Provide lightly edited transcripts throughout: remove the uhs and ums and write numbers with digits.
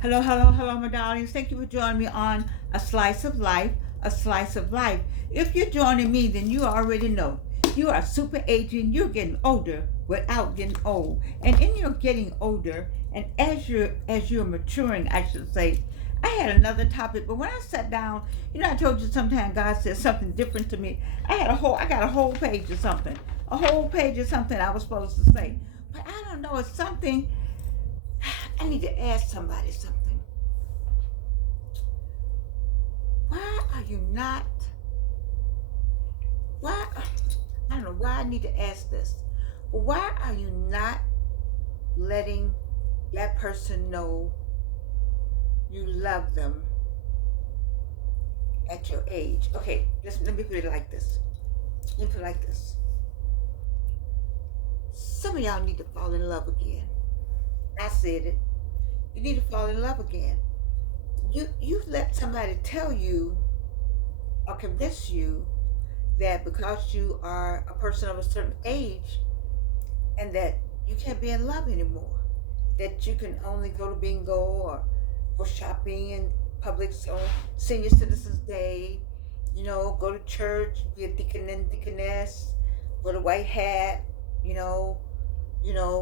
Hello, hello, hello, my darlings. Thank you for joining me on A Slice of Life, A Slice of Life. If you're joining me, then you already know you are super aging. You're getting older without getting old. And in your getting older, and as you're maturing, I should say, I had another topic, but when I sat down, I told you sometimes God says something different to me. I got a whole page of something, I was supposed to say, but I don't know. It's something I need to ask somebody something. Why are you not? Why? I don't know why I need to ask this. But why are you not letting that person know you love them at your age? Okay, let me put it like this. Let me put it like this. Some of y'all need to fall in love again. I said it. You need to fall in love again. You let somebody tell you or convince you that because you are a person of a certain age and that you can't be in love anymore, that you can only go to bingo or go shopping in Publix on Senior Citizens Day, go to church, be a deacon and deaconess, wear a white hat, you know,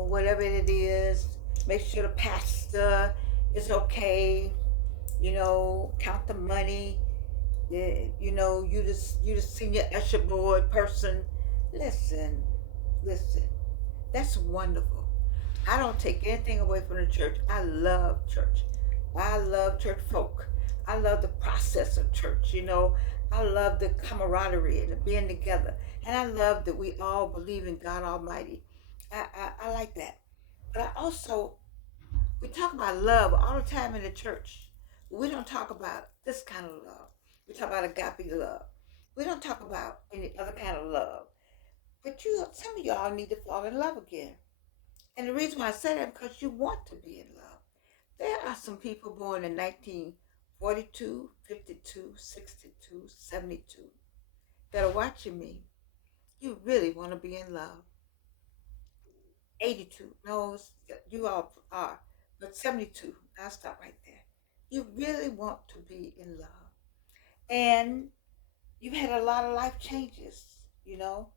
whatever it is. Make sure the pastor is okay, count the money. You the senior usher board person. Listen, listen. That's wonderful. I don't take anything away from the church. I love church. I love church folk. I love the process of church. I love the camaraderie and the being together. And I love that we all believe in God Almighty. I like that. But I also, we talk about love all the time in the church. We don't talk about this kind of love. We talk about agape love. We don't talk about any other kind of love. But some of y'all need to fall in love again. And the reason why I say that because you want to be in love. There are some people born in 1942, 52, 62, 72 that are watching me. You really want to be in love. 82, no, you all are, but 72, I'll stop right there. You really want to be in love. And you've had a lot of life changes, you know.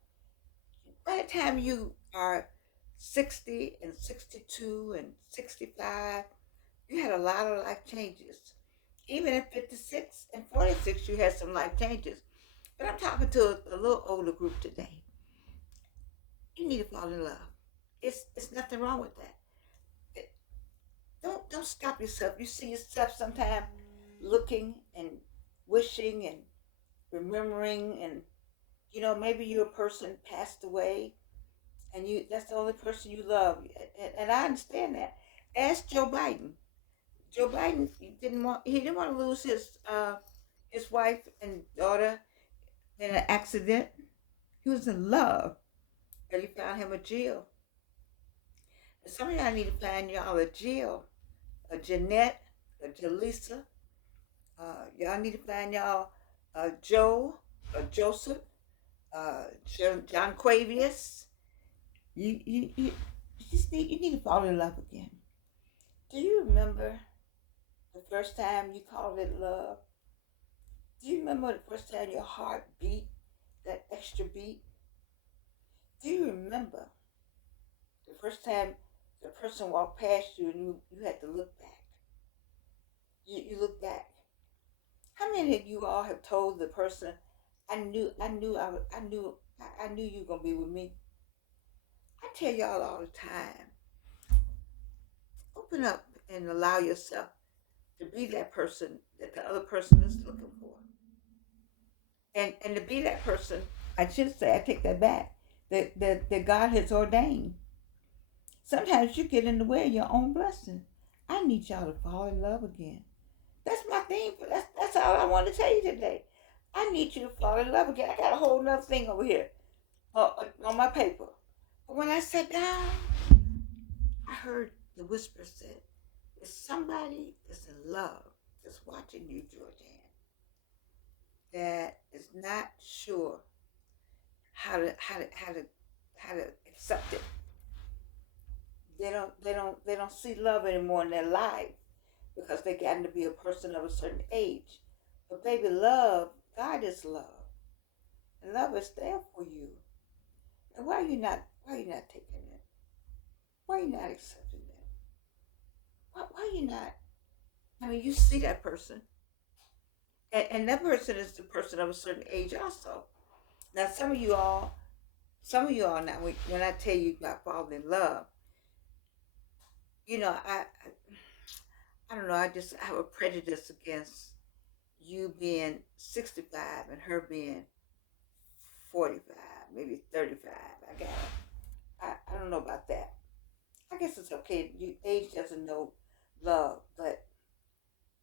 By the time you are 60 and 62 and 65, you had a lot of life changes. Even at 56 and 46, you had some life changes. But I'm talking to a little older group today. You need to fall in love. It's nothing wrong with that. It- don't stop yourself. You see yourself sometime looking and wishing and remembering, and maybe your person passed away and you that's the only person you love. And I understand that. Ask Joe Biden. Joe Biden he didn't want to lose his wife and daughter in an accident. He was in love, but he found him a Jill. And some of y'all need to find y'all a Jill, a Jeanette, a Jaleesa. Y'all need to find y'all a Joe, a Joseph, John Quavius. You need to fall in love again. Do you remember the first time you called it love? Do you remember the first time your heart beat that extra beat? Do you remember the first time the person walked past you and you had to look back? You look back. How many of you all have told the person, I knew you were gonna be with me? I tell y'all all the time, open up and allow yourself to be that person that the other person is looking for. And to be that person, I should say, I take that back, that God has ordained. Sometimes you get in the way of your own blessing. I need y'all to fall in love again. That's my theme. That's all I want to tell you today. I need you to fall in love again. I got a whole nother thing over here on my paper. But when I sat down, I heard the whisper said, "There's somebody that's in love that's watching you, Georgianne, that is not sure how to accept it. They don't see love anymore in their life, because they gotten to be a person of a certain age. But baby, love, God is love. And love is there for you. And why are you not taking it? Why are you not accepting it? Why are you not? I mean, you see that person, and that person is the person of a certain age also. Now, some of you all now, when I tell you about falling in love, you know, I don't know, I have a prejudice against you being 65 and her being 45, maybe 35. I don't know about that. I guess it's okay. Age doesn't know love, but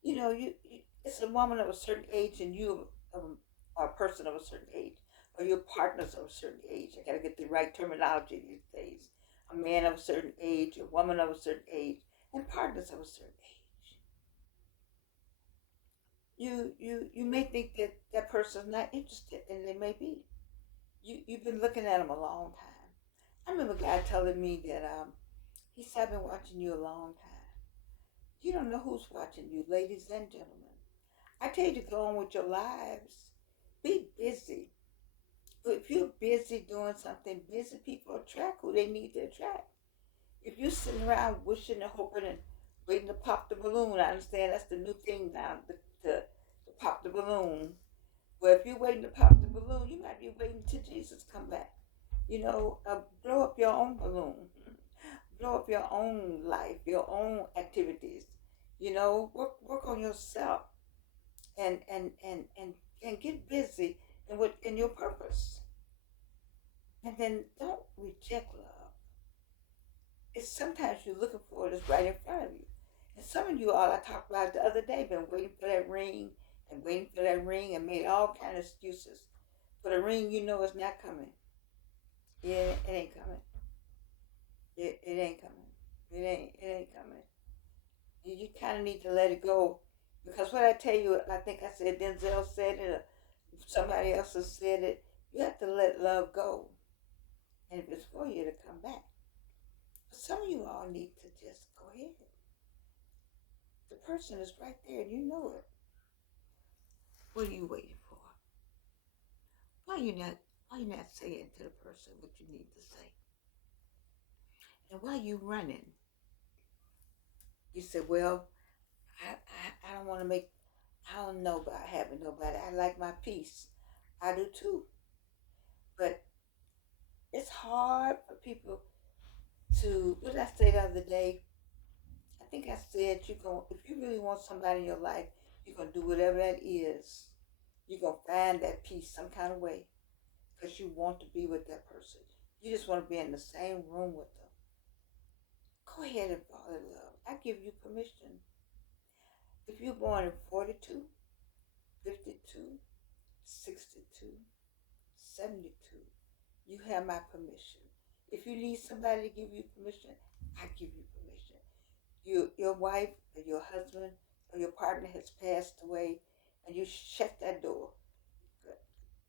it's a woman of a certain age and you are a person of a certain age, or your partners of a certain age. I gotta get the right terminology these days. A man of a certain age, a woman of a certain age, and partners of a certain age. You may think that that person's not interested, and they may be. You've been looking at them a long time. I remember a guy telling me that he said, "I've been watching you a long time." You don't know who's watching you, ladies and gentlemen. I tell you to go on with your lives. Be busy. But if you're busy doing something, busy people attract who they need to attract. If you're sitting around wishing and hoping and waiting to pop the balloon, I understand that's the new thing now, to pop the balloon. Well, if you're waiting to pop the balloon, you might be waiting till Jesus come back. Blow up your own balloon. Blow up your own life, your own activities. Work on yourself and get busy in your purpose. And then don't reject love. It's sometimes you're looking for it, it's right in front of you. And some of you all I talked about the other day been waiting for that ring and waiting for that ring and made all kind of excuses. For the ring you know is not coming. Yeah, it ain't coming. It ain't coming. It ain't coming. You kind of need to let it go. Because what I tell you, I think I said Denzel said it, or somebody else has said it, you have to let love go. And if it's for you to come back. But some of you all need to just go ahead. The person is right there and you know it. What are you waiting for? Why are you not saying to the person what you need to say? And why are you running? You said, well, I don't want to make, I don't know about having nobody. I like my peace. I do too. But it's hard for people to, what did I say the other day? I think I said if you really want somebody in your life, you're gonna do whatever that is. You're gonna find that peace some kind of way because you want to be with that person. You just want to be in the same room with them. Go ahead and fall in love. I give you permission. If you're born in 42, 52, 62, 72, you have my permission. If you need somebody to give you permission, I give you permission. Your wife or your husband or your partner has passed away and you shut that door.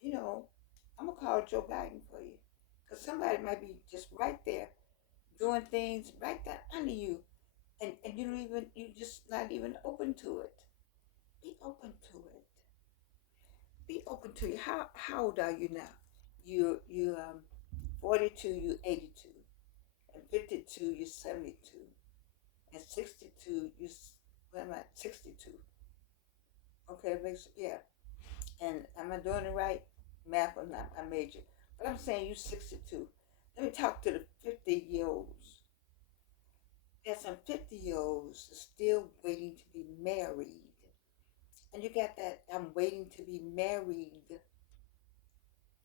I'm going to call Joe Biden for you. Because somebody might be just right there doing things right there under you. And you're just not even open to it. Be open to it. Be open to it. How old are you now? You 42, you 82. And 52, you're 72. And 62, what am I, 62. Okay, yeah. And am I doing it right? Math or not my major. But I'm saying you 62. Let me talk to the 50-year-olds. There's some 50-year-olds still waiting to be married. And you got that I'm waiting to be married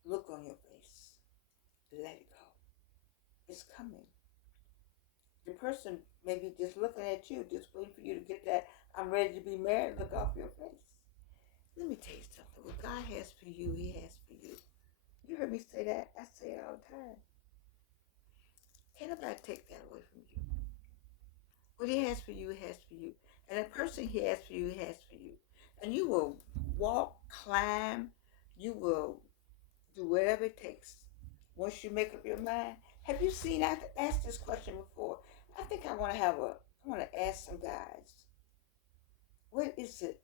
look on your face. Let it go. It's coming. The person may be just looking at you, just waiting for you to get that I'm ready to be married look off your face. Let me tell you something. What God has for you, He has for you. You heard me say that. I say it all the time. Can't nobody take that away from you. What He has for you, He has for you. And the person He has for you, He has for you. And you will walk, climb, you will do whatever it takes. Once you make up your mind. Have you seen, I've asked this question before. I think I want to ask some guys. what is it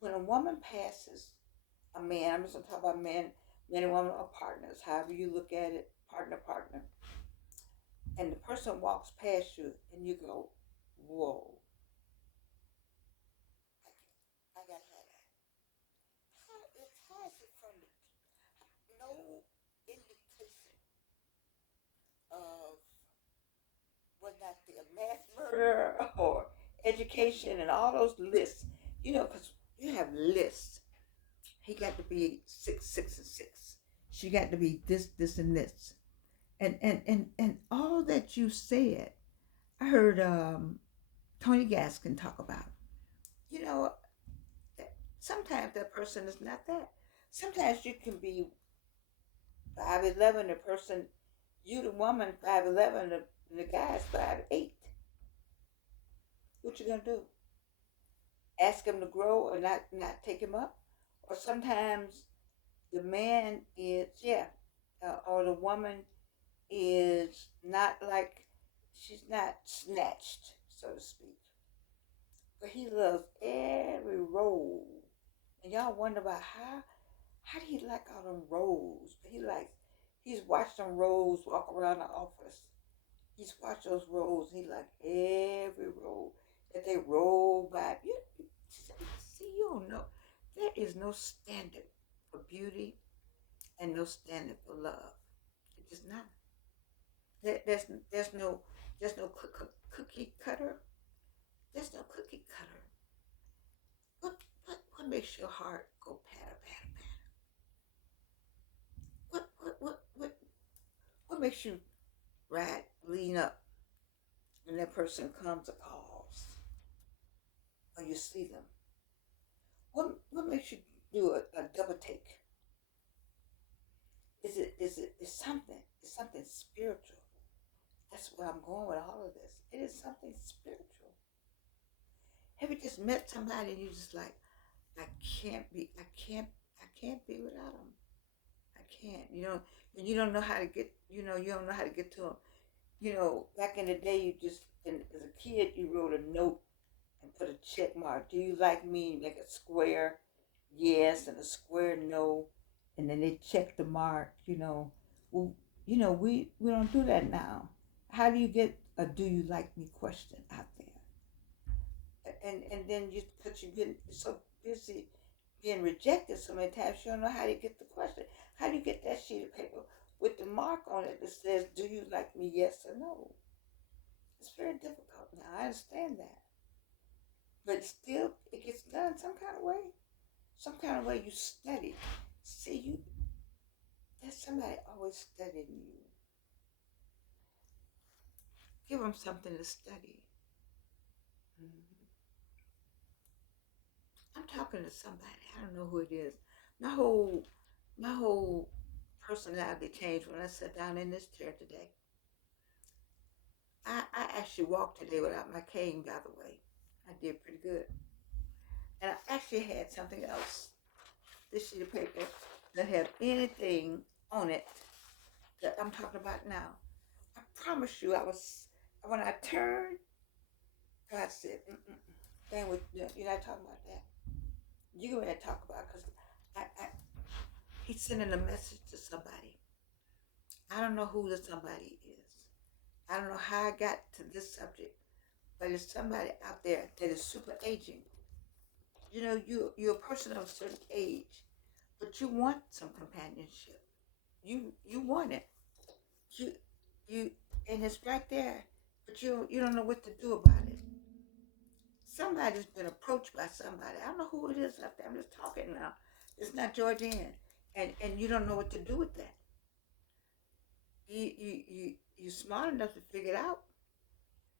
when a woman passes a man? I'm just gonna talk about men, men and women are partners, however you look at it, partner, and the person walks past you, and you go, "Whoa, I gotta have that." How is it from no indication of what not the mass murder or education and all those lists? Because you have lists. He got to be six, six, and six. She got to be this, and this. And all that you said, I heard Tony Gaskin talk about. You know, sometimes that person is not that. Sometimes you can be 5'11", the person, you the woman 5'11", the guy's 5'8". What you gonna do? Ask him to grow or not take him up? Or sometimes the man is, yeah, or the woman is not like, she's not snatched, so to speak. But he loves every role. And y'all wonder about how do he like all them roles? But he's watched them roles walk around the office. He's watched those roles. He like every role that they roll by. See, you don't know. There is no standard for beauty and no standard for love. It is not. There's there's no cookie cutter. There's no cookie cutter. What makes your heart go patter patter patter? What makes you lean up when that person comes or calls or you see them? What makes you do a double take? Is something? It's something spiritual. That's where I'm going with all of this. It is something spiritual. Have you just met somebody and you just like, I can't be without them. I can't. And you don't know how to get. You don't know how to get to them. Back in the day, as a kid, you wrote a note and put a check mark. Do you like me? Make a square yes and a square no, and then they check the mark. Well, we don't do that now. How do you get a "Do you like me" question out there? And then because you've been so busy being rejected so many times, you don't know how to get the question. How do you get that sheet of paper with the mark on it that says, "Do you like me? Yes or no?" It's very difficult now. I understand that. But still, it gets done some kind of way. Some kind of way you study. See, there's somebody always studying you. Give them something to study. Mhm. I'm talking to somebody. I don't know who it is. My whole, my whole personality changed when I sat down in this chair today. I actually walked today without my cane, by the way. I did pretty good. And I actually had something else, this sheet of paper, that had anything on it that I'm talking about now. I promise you, when I turned, God said, Dan, you're not talking about that. You're going to talk about, because he's sending a message to somebody. I don't know who the somebody is. I don't know how I got to this subject, but it's somebody out there that is super aging. You're a person of a certain age, but you want some companionship. You want it. You you and it's right there, but you don't know what to do about it. Somebody's been approached by somebody. I don't know who it is out there. I'm just talking now. It's not Georgianne, and you don't know what to do with that. You smart enough to figure it out.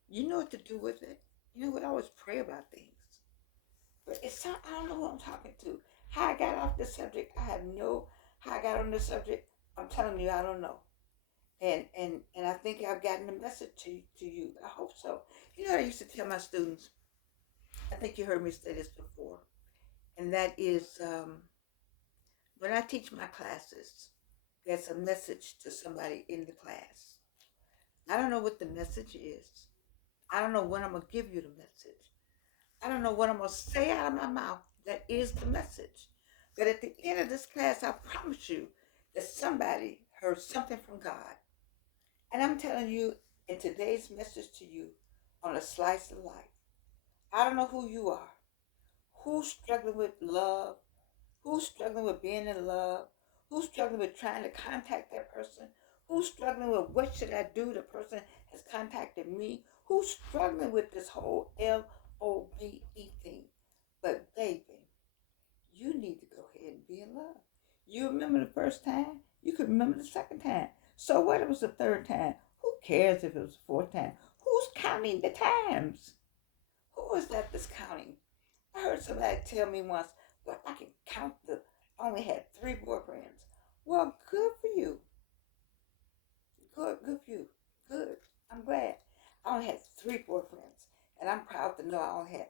You know what to do with it. We always pray about things. But I don't know who I'm talking to. How I got off the subject, I have no. How I got on the subject, I'm telling you, I don't know. And I think I've gotten the message to you. I hope so. I used to tell my students. I think you heard me say this before, and that is when I teach my classes, there's a message to somebody in the class. I don't know what the message is. I don't know when I'm gonna give you the message. I don't know what I'm going to say out of my mouth. That is the message. But at the end of this class, I promise you that somebody heard something from God. And I'm telling you, in today's message to you, on a slice of life, I don't know who you are, who's struggling with love, who's struggling with being in love, who's struggling with trying to contact that person, who's struggling with what should I do, the person has contacted me, who's struggling with this whole LOVE thing. But baby, you need to go ahead and be in love. You remember the first time, you could remember the second time. So what, it was the third time? Who cares if it was the fourth time? Who's counting the times? Who is that that's counting? I heard somebody tell me once, well, I can count I only had 3 boyfriends. Well, good for you. Good for you. Good. I'm glad. I only had 3 boyfriends. And I'm proud to know I only had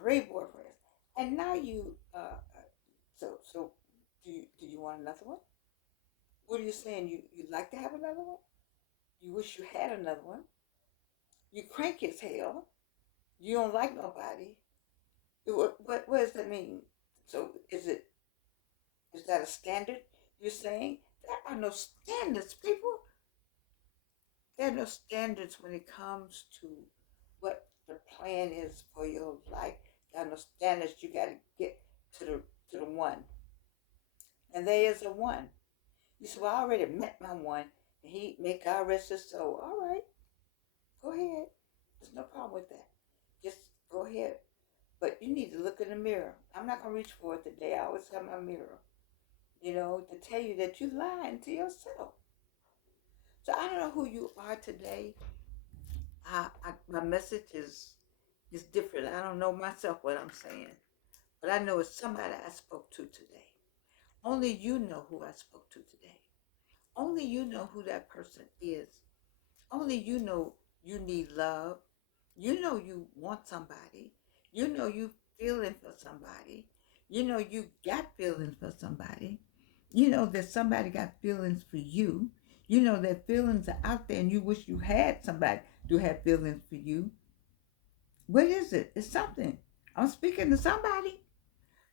3 boyfriends. And now so do you want another one? What are you saying? You'd like to have another one? You wish you had another one? You cranky as hell. You don't like nobody. What does that mean? So is that a standard you're saying? There are no standards, people. There are no standards when it comes to what the plan is for your life. There are no standards. You got to get to the one, and there is a one. You say, "Well, I already met my one, and he make God rest his soul." All right, go ahead. There's no problem with that. Just go ahead. But you need to look in the mirror. I'm not gonna reach for it today. I always have my mirror, to tell you that you're lying to yourself. So I don't know who you are today. My message is different. I don't know myself what I'm saying, but I know it's somebody I spoke to today. Only you know who I spoke to today. Only you know who that person is. Only you know you need love. You know you want somebody. You know you feeling for somebody. You know you got feelings for somebody. You know that somebody got feelings for you. You know that feelings are out there and you wish you had somebody to have feelings for you. What is it? It's something. I'm speaking to somebody.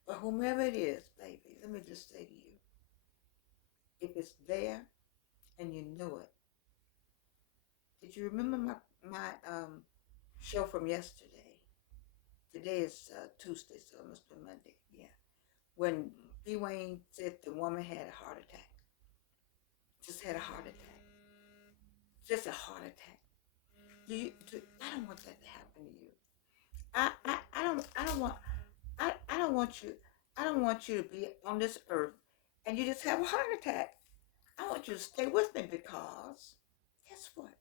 But whomever it is, baby, let me just say to you, if it's there and you know it, did you remember my show from yesterday? Today is Tuesday, so it must be Monday. Yeah. When B. Wayne said the woman had a heart attack. Just had a heart attack. Just a heart attack. I don't want that to happen to you. I don't want you I don't want you to be on this earth and you just have a heart attack. I want you to stay with me because guess what?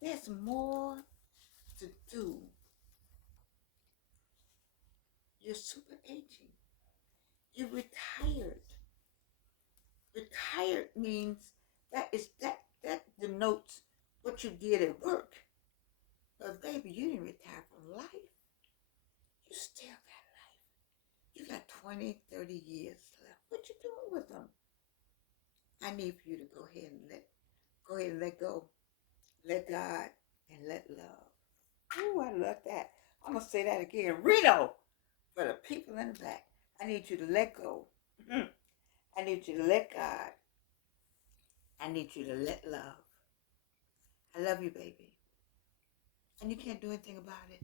There's more to do. You're super aging. You're retired. Retired means that denotes what you did at work. But baby, you didn't retire from life. You still got life. You got 20, 30 years left. What you doing with them? I need for you to go ahead and let go. Let God and let love. Ooh, I love that. I'm gonna say that again. Reno, for the people in the back. I need you to let go. I need you to let God. I need you to let love. I love you, baby. And you can't do anything about it.